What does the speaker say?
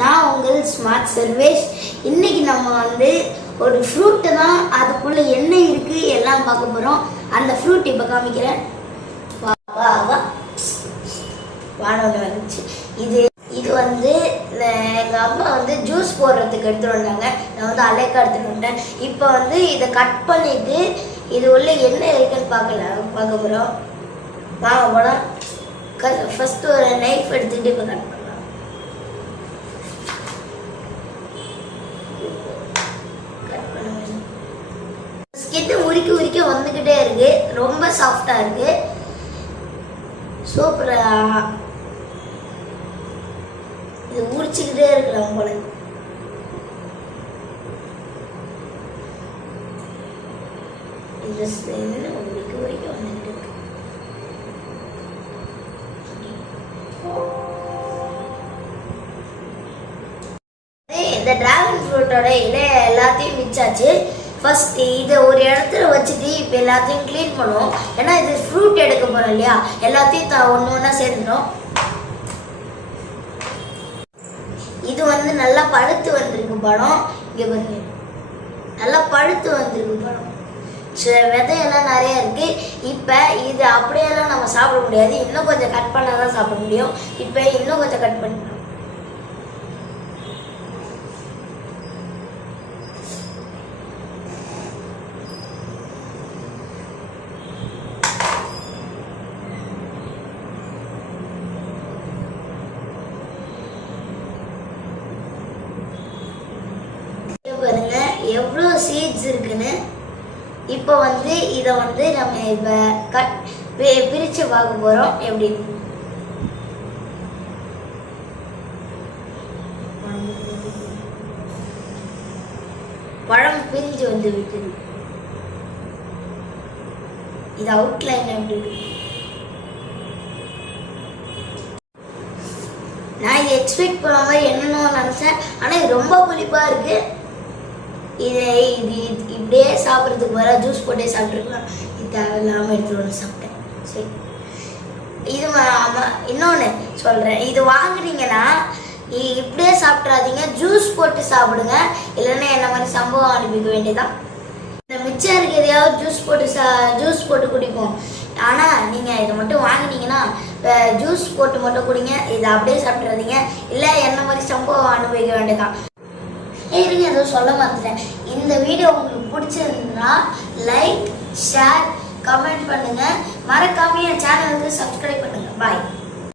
நான் உங்கள் ஸ்மார்ட் சர்வேஷ். இன்னைக்கு நம்ம வந்து ஒரு ஃப்ரூட்டு தான், அதுக்குள்ளே என்ன இருக்குது எல்லாம் பார்க்க போகிறோம். அந்த ஃப்ரூட் இப்போ காமிக்கிறேன். வானொலி வந்துச்சு. இது வந்து எங்கள் அம்மா வந்து ஜூஸ் போடுறதுக்கு எடுத்துகிட்டு வந்தாங்க. நான் வந்து அலைக்கா எடுத்துகிட்டு வந்தேன். இப்போ வந்து இதை கட் பண்ணிவிட்டு இது உள்ள என்ன இருக்குன்னு பார்க்க போகிறோம். வாங்க போனால் ஃபஸ்ட்டு ஒரு நைஃப் எடுத்துகிட்டு இப்போ கட் பண்ணலாம். ஸ்கின் உரிக்க வந்துக்கிட்டே இருக்கு. ரொம்ப சாஃப்டாக இருக்கு. சூப்பராக இது உரிச்சுக்கிட்டே இருக்கலாம் போல. இந்த உரிக்க வந்துக்கிட்டு இருக்கு. இந்த டிராகன் ஃப்ரூட்டோட இலை எல்லாத்தையும் மிச்சாச்சு. ஃபர்ஸ்ட் இதை ஒரு இடத்துல வச்சுட்டு இப்போ எல்லாத்தையும் க்ளீன் பண்ணுவோம். ஏன்னா இது ஃப்ரூட் எடுக்க போகிறோம் இல்லையா, எல்லாத்தையும் ஒன்று ஒன்றா சேர்ந்துடும். இது வந்து நல்லா பழுத்து வந்திருக்கு பழம். இங்கே பாருங்க, நல்லா பழுத்து வந்திருக்கு பழம். விதையெல்லாம் நிறைய இருக்கு. இப்போ இது அப்படியெல்லாம் நம்ம சாப்பிட முடியாது. இன்னும் கொஞ்சம் கட் பண்ணால் தான் சாப்பிட முடியும். இப்போ இன்னும் கொஞ்சம் கட் பண்ணிக்கலாம். பாருங்க எவ்வளோ சீட்ஸ் இருக்குன்னு. இப்போ வந்து இதை வந்து நம்ம இப்போ பிரித்து பார்க்க போகிறோம் எப்படின்னு. பழம் பிரிஞ்சு வந்து விட்டுது. இது அவுட்லைன் எப்படி இருக்கு. நான் இதை எக்ஸ்பெக்ட் பண்ண மாதிரி என்னென்ன நினச்சேன். ஆனால் இது ரொம்ப புளிப்பாக இருக்குது. இது இப்படியே சாப்பிட்றதுக்கு வர ஜூஸ் போட்டே சாப்பிட்ருக்கலாம். இது தேவையில்லாமல் எடுத்துகிட்டு வந்து சாப்பிட்டேன். சரி, இது இன்னொன்று சொல்கிறேன். இது வாங்குனீங்கன்னா இப்படியே சாப்பிட்றாதீங்க, ஜூஸ் போட்டு சாப்பிடுங்க. இல்லைன்னா என்ன மாதிரி சம்பவம் அனுப்பிக்க வேண்டியதான். இந்த மிச்சம் இருக்க எதையாவது ஜூஸ் போட்டு குடிப்போம். ஆனால் நீங்கள் இதை மட்டும் வாங்கினீங்கன்னா ஜூஸ் போட்டு மட்டும் குடிங்க. இதை அப்படியே சாப்பிட்றாதீங்க. இல்லை என்ன மாதிரி சம்பவம் அனுபவிக்க வேண்டியதான். இருங்க, எதுவும் சொல்ல மாட்டேன். இந்த வீடியோ உங்களுக்கு பிடிச்சிருந்தா லைக், ஷேர், கமெண்ட் பண்ணுங்கள். மறக்காம என் சேனலுக்கு சப்ஸ்கிரைப் பண்ணுங்கள். பாய்.